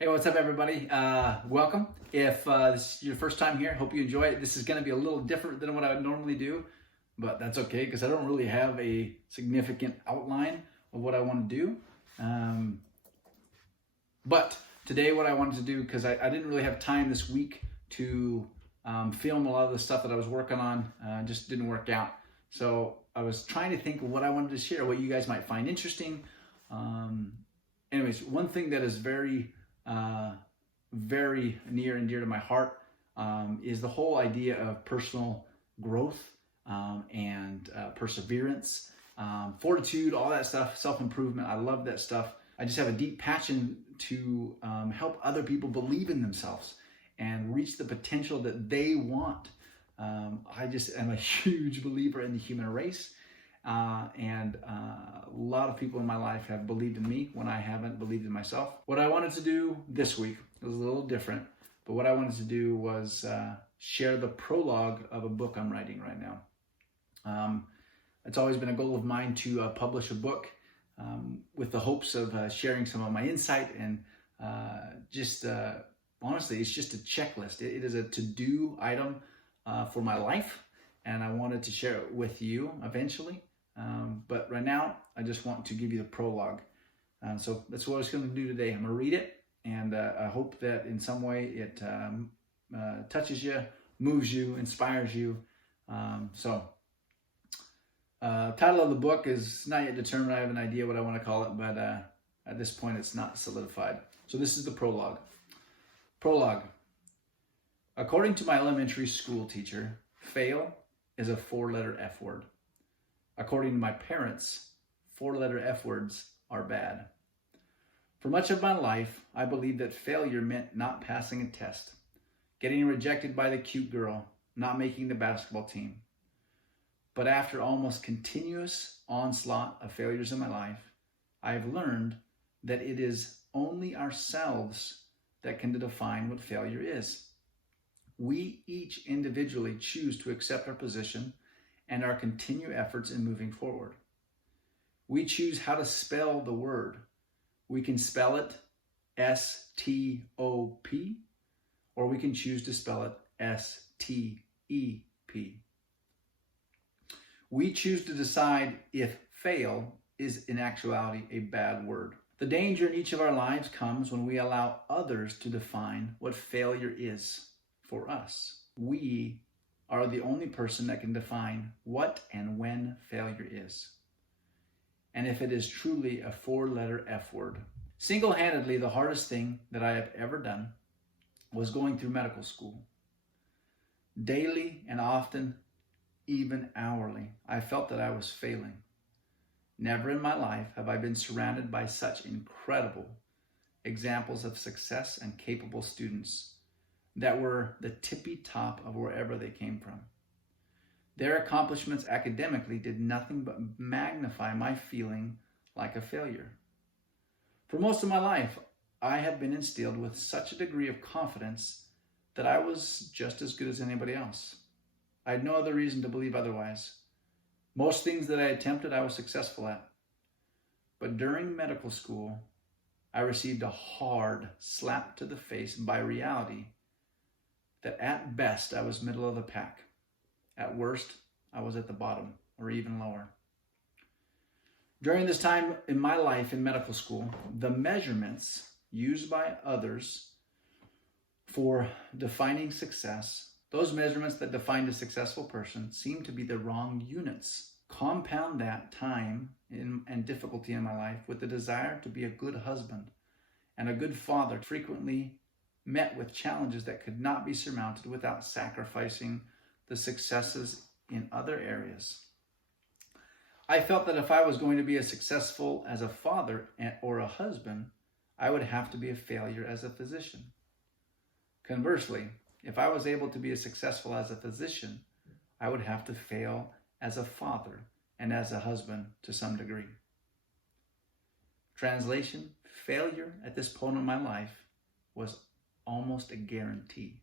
Hey, what's up, everybody? Welcome. If this is your first time here, hope you enjoy it. This is going to be a little different than what I would normally do, but that's okay because I don't really have a significant outline of what I want to do. But today, what I wanted to do, because I didn't really have time this week to film a lot of the stuff that I was working on, just didn't work out. So I was trying to think of what I wanted to share, what you guys might find interesting. Anyways, one thing that is very near and dear to my heart is the whole idea of personal growth and perseverance, fortitude, all that stuff, self-improvement. I love that stuff. I just have a deep passion to help other people believe in themselves and reach the potential that they want. I just am a huge believer in the human race. And a lot of people in my life have believed in me when I haven't believed in myself. What I wanted to do this week was a little different, but what I wanted to do was share the prologue of a book I'm writing right now. It's always been a goal of mine to publish a book with the hopes of sharing some of my insight and honestly, it's just a checklist. It is a to-do item for my life, and I wanted to share it with you eventually. But right now, I just want to give you the prologue. So that's what I was going to do today. I'm going to read it, and I hope that in some way it touches you, moves you, inspires you. Title of the book is not yet determined. I have an idea what I want to call it, but at this point, it's not solidified. So this is the prologue. Prologue. According to my elementary school teacher, fail is a 4-letter F word. According to my parents, 4-letter F words are bad. For much of my life, I believed that failure meant not passing a test, getting rejected by the cute girl, not making the basketball team. But after almost continuous onslaught of failures in my life, I have learned that it is only ourselves that can define what failure is. We each individually choose to accept our position and our continued efforts in moving forward. We choose how to spell the word. We can spell it S-T-O-P, or we can choose to spell it S-T-E-P. We choose to decide if fail is in actuality a bad word. The danger in each of our lives comes when we allow others to define what failure is for us. We are the only person that can define what and when failure is, and if it is truly a 4-letter F word. Single-handedly, the hardest thing that I have ever done was going through medical school. Daily and often, even hourly, I felt that I was failing. Never in my life have I been surrounded by such incredible examples of success and capable students that were the tippy top of wherever they came from. Their accomplishments academically did nothing but magnify my feeling like a failure. For most of my life, I had been instilled with such a degree of confidence that I was just as good as anybody else. I had no other reason to believe otherwise. Most things that I attempted, I was successful at. But during medical school, I received a hard slap to the face by reality that at best I was middle of the pack. At worst, I was at the bottom or even lower. During this time in my life in medical school, the measurements used by others for defining success, those measurements that defined a successful person, seemed to be the wrong units. Compound that time and difficulty in my life with the desire to be a good husband and a good father, frequently met with challenges that could not be surmounted without sacrificing the successes in other areas. I felt that if I was going to be as successful as a father or a husband, I would have to be a failure as a physician. Conversely, if I was able to be as successful as a physician, I would have to fail as a father and as a husband to some degree. Translation, failure at this point in my life was almost a guarantee,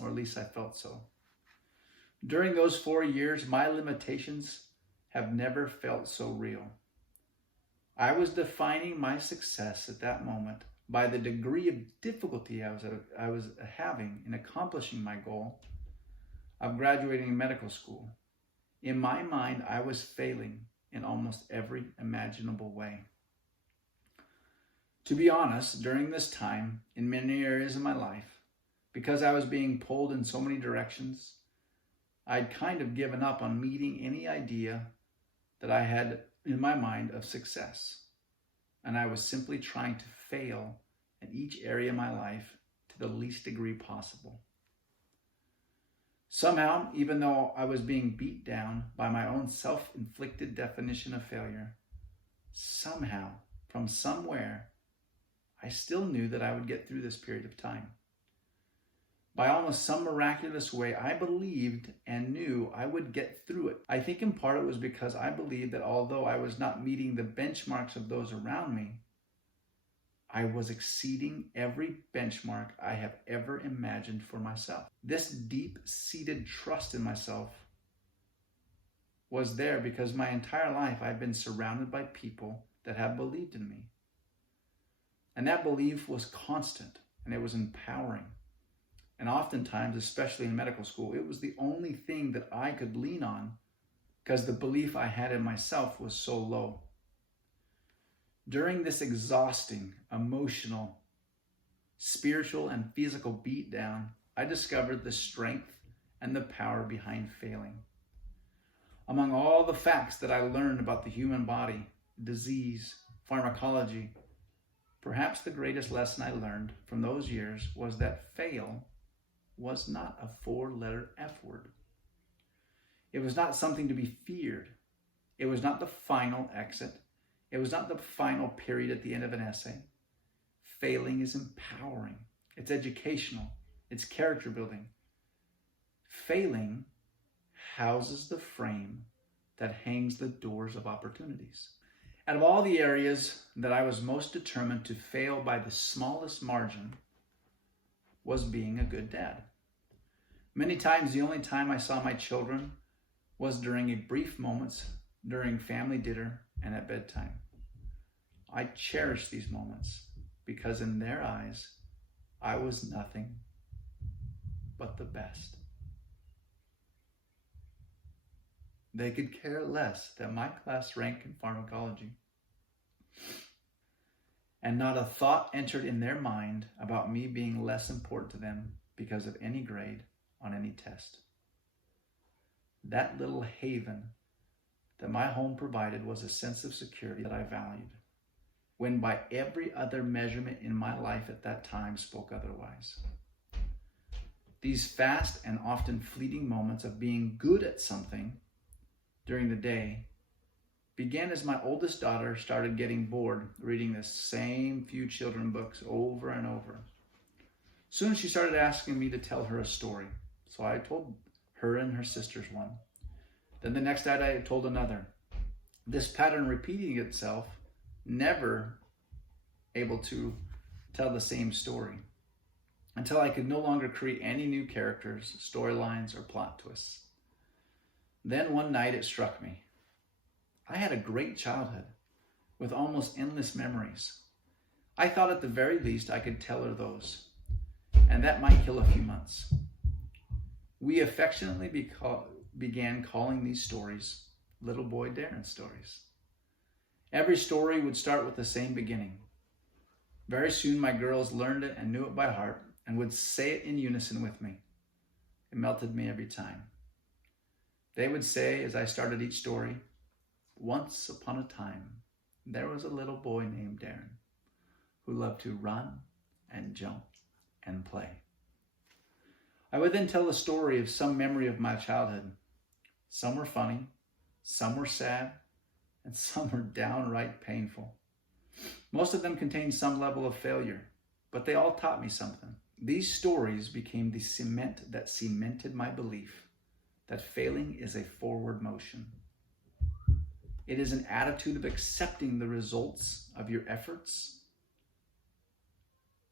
or at least I felt so. During those 4 years, my limitations have never felt so real. I was defining my success at that moment by the degree of difficulty I was having in accomplishing my goal of graduating medical school. In my mind, I was failing in almost every imaginable way. To be honest, during this time, in many areas of my life, because I was being pulled in so many directions, I'd kind of given up on meeting any idea that I had in my mind of success. And I was simply trying to fail in each area of my life to the least degree possible. Somehow, even though I was being beat down by my own self-inflicted definition of failure, somehow, from somewhere, I still knew that I would get through this period of time. By almost some miraculous way, I believed and knew I would get through it. I think in part it was because I believed that although I was not meeting the benchmarks of those around me, I was exceeding every benchmark I have ever imagined for myself. This deep-seated trust in myself was there because my entire life I've been surrounded by people that have believed in me. And that belief was constant and it was empowering. And oftentimes, especially in medical school, it was the only thing that I could lean on because the belief I had in myself was so low. During this exhausting, emotional, spiritual, and physical beatdown, I discovered the strength and the power behind failing. Among all the facts that I learned about the human body, disease, pharmacology, perhaps the greatest lesson I learned from those years was that fail was not a 4-letter F word. It was not something to be feared. It was not the final exit. It was not the final period at the end of an essay. Failing is empowering. It's educational. It's character building. Failing houses the frame that hangs the doors of opportunities. Out of all the areas that I was most determined to fail by the smallest margin was being a good dad. Many times, the only time I saw my children was during a brief moments during family dinner and at bedtime. I cherished these moments because in their eyes, I was nothing but the best. They could care less than my class rank in pharmacology. And not a thought entered in their mind about me being less important to them because of any grade on any test. That little haven that my home provided was a sense of security that I valued, when by every other measurement in my life at that time spoke otherwise. These fast and often fleeting moments of being good at something during the day began as my oldest daughter started getting bored reading the same few children's books over and over. Soon she started asking me to tell her a story, so I told her and her sisters one. Then the next night I told another. This pattern repeating itself, never able to tell the same story, until I could no longer create any new characters, storylines, or plot twists. Then one night it struck me. I had a great childhood with almost endless memories. I thought at the very least I could tell her those, and that might kill a few months. We affectionately began calling these stories Little Boy Darren stories. Every story would start with the same beginning. Very soon my girls learned it and knew it by heart and would say it in unison with me. It melted me every time. They would say, as I started each story, "Once upon a time, there was a little boy named Darren who loved to run and jump and play." I would then tell the story of some memory of my childhood. Some were funny, some were sad, and some were downright painful. Most of them contained some level of failure, but they all taught me something. These stories became the cement that cemented my belief that failing is a forward motion. It is an attitude of accepting the results of your efforts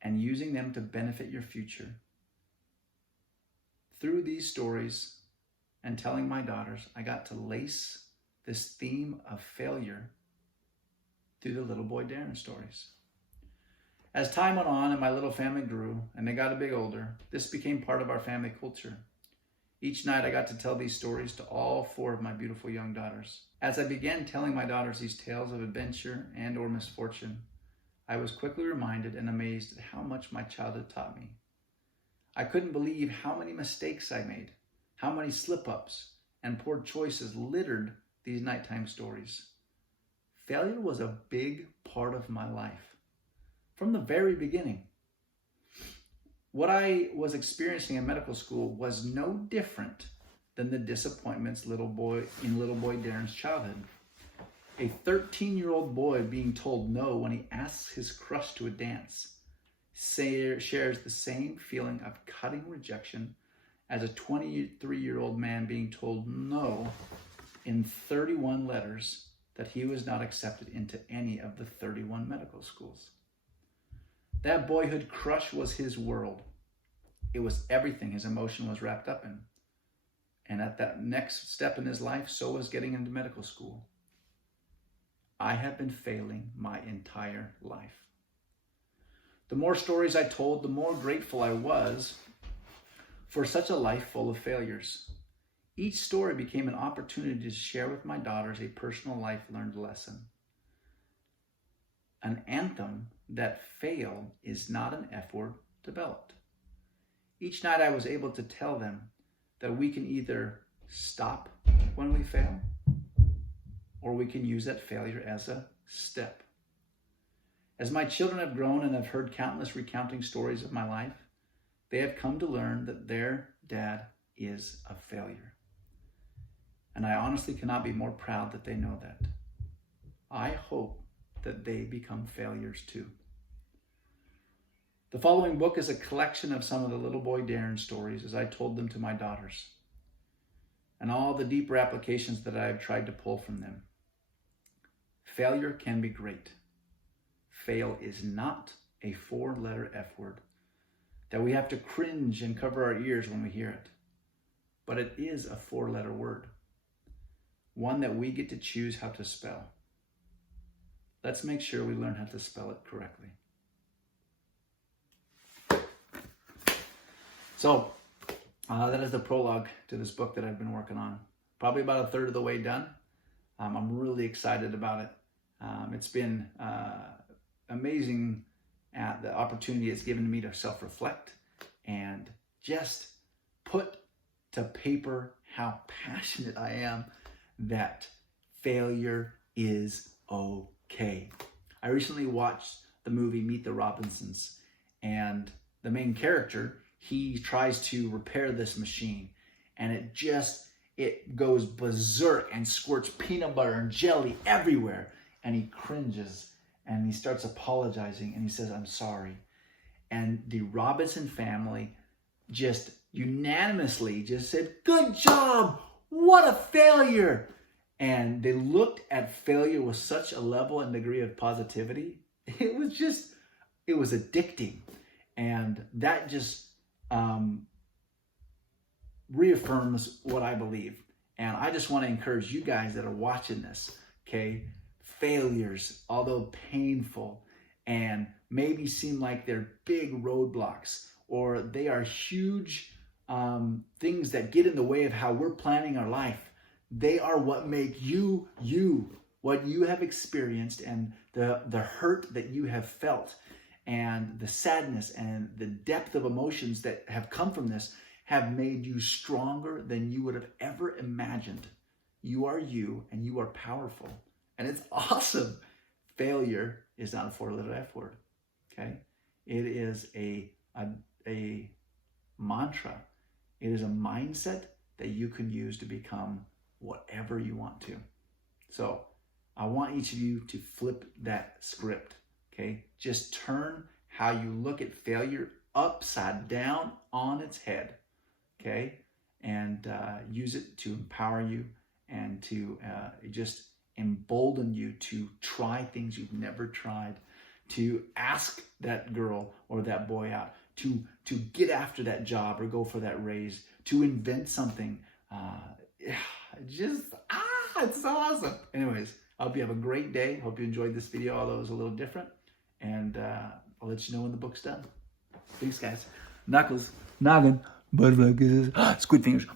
and using them to benefit your future. Through these stories and telling my daughters, I got to lace this theme of failure through the Little Boy Darren stories. As time went on and my little family grew and they got a bit older, this became part of our family culture. Each night I got to tell these stories to all 4 of my beautiful young daughters. As I began telling my daughters these tales of adventure and or misfortune, I was quickly reminded and amazed at how much my childhood taught me. I couldn't believe how many mistakes I made, how many slip-ups and poor choices littered these nighttime stories. Failure was a big part of my life from the very beginning. What I was experiencing in medical school was no different than the disappointments in little boy Darren's childhood. A 13-year-old boy being told no when he asks his crush to a dance shares the same feeling of cutting rejection as a 23-year-old man being told no in 31 letters that he was not accepted into any of the 31 medical schools. That boyhood crush was his world. It was everything his emotion was wrapped up in. And at that next step in his life, so was getting into medical school. I have been failing my entire life. The more stories I told, the more grateful I was for such a life full of failures. Each story became an opportunity to share with my daughters a personal life-learned lesson. An anthem that fail is not an F word developed. Each night I was able to tell them that we can either stop when we fail, or we can use that failure as a step. As my children have grown and have heard countless recounting stories of my life, they have come to learn that their dad is a failure. And I honestly cannot be more proud that they know that. I hope that they become failures too. The following book is a collection of some of the little boy Darren stories as I told them to my daughters, and all the deeper applications that I have tried to pull from them. Failure can be great. Fail is not a 4-letter F word that we have to cringe and cover our ears when we hear it, but it is a 4-letter word, one that we get to choose how to spell. Let's make sure we learn how to spell it correctly. So that is the prologue to this book that I've been working on. Probably about a third of the way done. I'm really excited about it. It's been amazing at the opportunity it's given me to self-reflect and just put to paper how passionate I am that failure is okay. I recently watched the movie Meet the Robinsons, and the main character, he tries to repair this machine, and it goes berserk and squirts peanut butter and jelly everywhere, and he cringes and he starts apologizing and he says, "I'm sorry." And the Robinson family just unanimously just said, "Good job, what a failure." And they looked at failure with such a level and degree of positivity. It was addicting. And that just reaffirms what I believe. And I just want to encourage you guys that are watching this, okay? Failures, although painful and maybe seem like they're big roadblocks, or they are huge things that get in the way of how we're planning our life. They are what make you, what you have experienced, and the hurt that you have felt, and the sadness and the depth of emotions that have come from this have made you stronger than you would have ever imagined. You are you, and you are powerful. And it's awesome. Failure is not a 4-letter F word, okay? It is a mantra. It is a mindset that you can use to become whatever you want to. So I want each of you to flip that script, okay? Just turn how you look at failure upside down on its head, okay? And use it to empower you and to just embolden you to try things you've never tried, to ask that girl or that boy out, to get after that job or go for that raise, to invent something. It's so awesome. Anyways, I hope you have a great day. Hope you enjoyed this video, although it was a little different. And I'll let you know when the book's done. Thanks, guys. Knuckles, noggin, butterfly kisses, squid fingers.